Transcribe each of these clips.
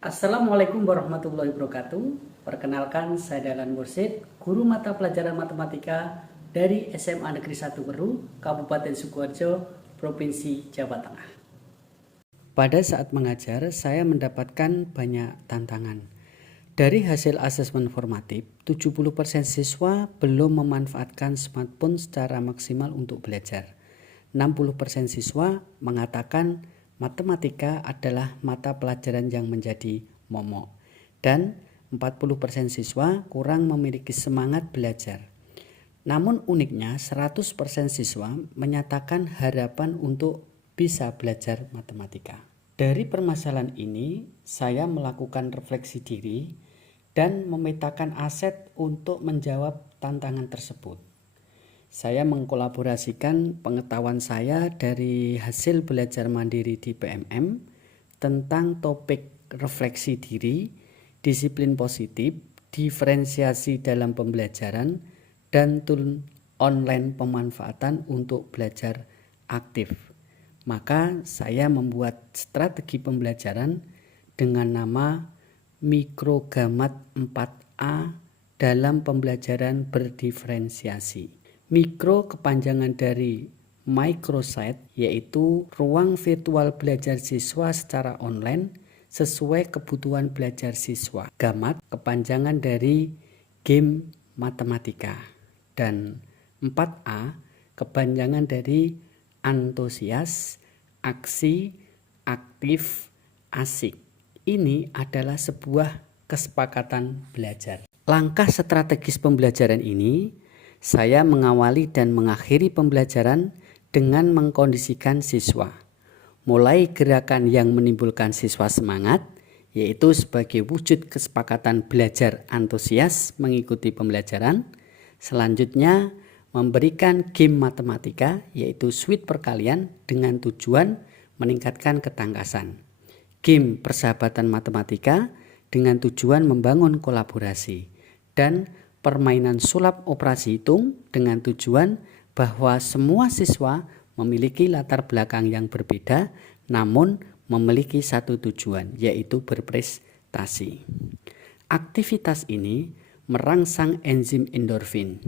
Assalamualaikum warahmatullahi wabarakatuh. Perkenalkan, saya Dahlan Mursid, guru mata pelajaran matematika dari SMA Negeri 1 Weru, Kabupaten Sukoharjo, Provinsi Jawa Tengah. Pada saat mengajar, saya mendapatkan banyak tantangan. Dari hasil asesmen formatif, 70% siswa belum memanfaatkan smartphone secara maksimal untuk belajar. 60% siswa mengatakan matematika adalah mata pelajaran yang menjadi momok. Dan 40% siswa kurang memiliki semangat belajar. Namun uniknya 100% siswa menyatakan harapan untuk bisa belajar matematika. Dari permasalahan ini, saya melakukan refleksi diri dan memetakan aset untuk menjawab tantangan tersebut. Saya mengkolaborasikan pengetahuan saya dari hasil belajar mandiri di PMM tentang topik refleksi diri, disiplin positif, diferensiasi dalam pembelajaran, dan tool online pemanfaatan untuk belajar aktif. Maka saya membuat strategi pembelajaran dengan nama Mikrogamat 4A dalam pembelajaran berdiferensiasi. Mikro kepanjangan dari microsite, yaitu ruang virtual belajar siswa secara online sesuai kebutuhan belajar siswa. Gamat kepanjangan dari game matematika. Dan 4A kepanjangan dari antusias, aksi, aktif, asik. Ini adalah sebuah kesepakatan belajar. Langkah strategis pembelajaran ini, saya mengawali dan mengakhiri pembelajaran dengan mengkondisikan siswa. Mulai gerakan yang menimbulkan siswa semangat, yaitu sebagai wujud kesepakatan belajar antusias mengikuti pembelajaran. Selanjutnya, memberikan game matematika, yaitu suite perkalian dengan tujuan meningkatkan ketangkasan. Game persahabatan matematika dengan tujuan membangun kolaborasi. Dan permainan sulap operasi hitung dengan tujuan bahwa semua siswa memiliki latar belakang yang berbeda namun memiliki satu tujuan, yaitu berprestasi. Aktivitas ini merangsang enzim endorfin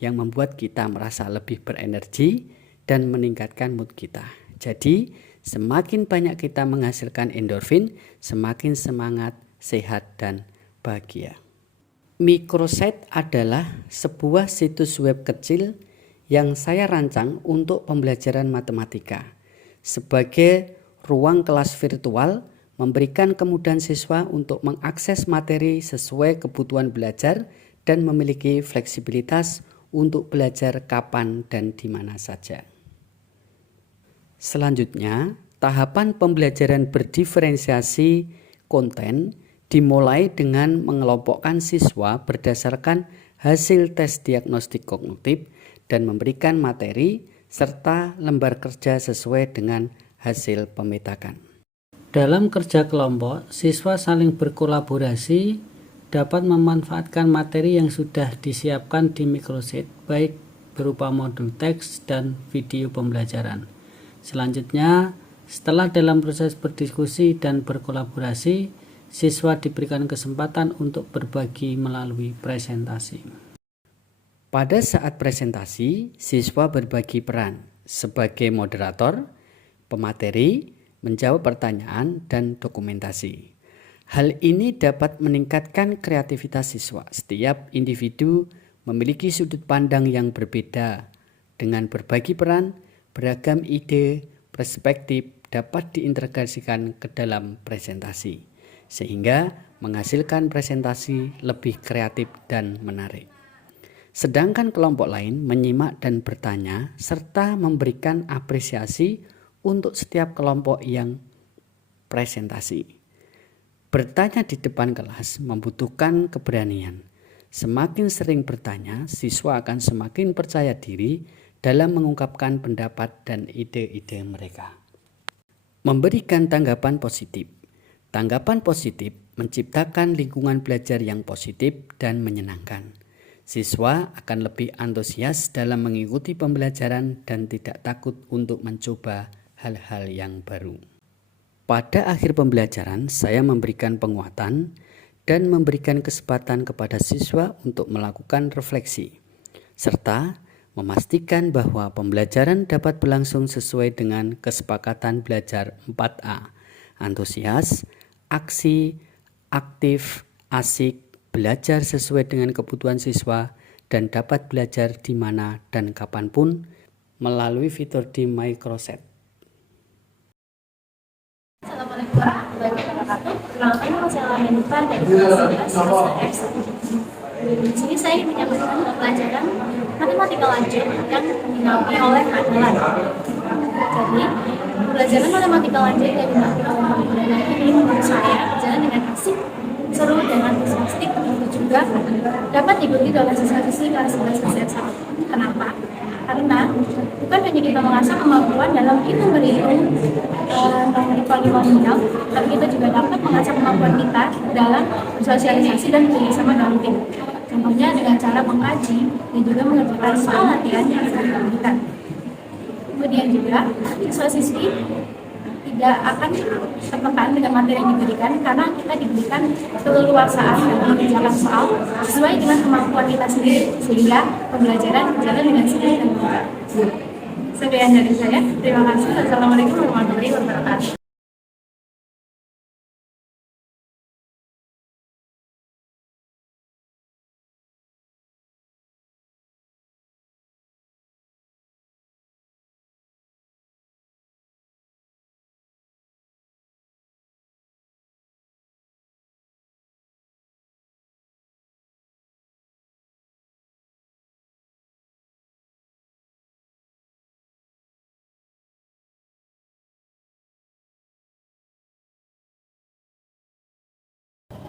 yang membuat kita merasa lebih berenergi dan meningkatkan mood kita. Jadi, semakin banyak kita menghasilkan endorfin, semakin semangat, sehat, dan bahagia. Microsite adalah sebuah situs web kecil yang saya rancang untuk pembelajaran matematika. Sebagai ruang kelas virtual, memberikan kemudahan siswa untuk mengakses materi sesuai kebutuhan belajar dan memiliki fleksibilitas untuk belajar kapan dan di mana saja. Selanjutnya, tahapan pembelajaran berdiferensiasi konten dimulai dengan mengelompokkan siswa berdasarkan hasil tes diagnostik kognitif dan memberikan materi serta lembar kerja sesuai dengan hasil pemetakan. Dalam kerja kelompok, siswa saling berkolaborasi dapat memanfaatkan materi yang sudah disiapkan di microsite, baik berupa modul teks dan video pembelajaran. Selanjutnya, setelah dalam proses berdiskusi dan berkolaborasi, siswa diberikan kesempatan untuk berbagi melalui presentasi. Pada saat presentasi, siswa berbagi peran sebagai moderator, pemateri, menjawab pertanyaan, dan dokumentasi. Hal ini dapat meningkatkan kreativitas siswa. Setiap individu memiliki sudut pandang yang berbeda. Dengan berbagi peran, beragam ide, perspektif dapat diintegrasikan ke dalam presentasi, sehingga menghasilkan presentasi lebih kreatif dan menarik. Sedangkan kelompok lain menyimak dan bertanya, serta memberikan apresiasi untuk setiap kelompok yang presentasi. Bertanya di depan kelas membutuhkan keberanian. Semakin sering bertanya, siswa akan semakin percaya diri dalam mengungkapkan pendapat dan ide-ide mereka. Memberikan tanggapan positif. Tanggapan positif menciptakan lingkungan belajar yang positif dan menyenangkan. Siswa akan lebih antusias dalam mengikuti pembelajaran dan tidak takut untuk mencoba hal-hal yang baru. Pada akhir pembelajaran, saya memberikan penguatan dan memberikan kesempatan kepada siswa untuk melakukan refleksi, serta memastikan bahwa pembelajaran dapat berlangsung sesuai dengan kesepakatan belajar 4A, antusias, aksi, aktif, asik, belajar sesuai dengan kebutuhan siswa, dan dapat belajar di mana dan kapanpun melalui fitur di Microsoft. Assalamualaikum warahmatullahi wabarakatuh. Perkenalkan, nama saya Lamenipan dari kelas 11 F1. Di sini saya ingin menyampaikan pelajaran matematika lanjut yang dinaungi oleh Pak Dahlan. Jadi, pelajaran matematika lanjut yang dinaungi oleh Pak Dahlan ini menurut saya berjalan dengan asik, seru, dan antusiastik, untuk juga dapat diikuti oleh siswa-siswi kelas 11 F1. Kenapa? Karena bukan hanya kita mengasah kemampuan dalam hitung berhitung polinomial, tapi kita juga dapat mengasah kemampuan kita dalam bersosialisasi dan bekerjasama dalam tim. Contohnya dengan cara mengkaji dan juga mengerjakan soal latihan yang sudah diberikan. Kemudian juga siswa-siswi tidak akan tertekan dengan materi yang diberikan karena kita diberikan keleluasaan dalam mengerjakan soal sesuai dengan kemampuan kita sendiri, sehingga pembelajaran berjalan dengan singkat dan mudah. Sekian dari saya. Terima kasih. Wassalamualaikum warahmatullahi wabarakatuh.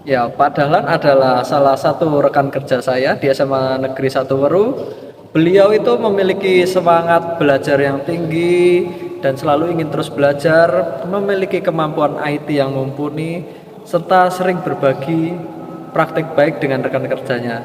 Ya, Pak Dahlan adalah salah satu rekan kerja saya di SMA Negeri 1 Weru. Beliau itu memiliki semangat belajar yang tinggi dan selalu ingin terus belajar, memiliki kemampuan IT yang mumpuni, serta sering berbagi praktik baik dengan rekan kerjanya.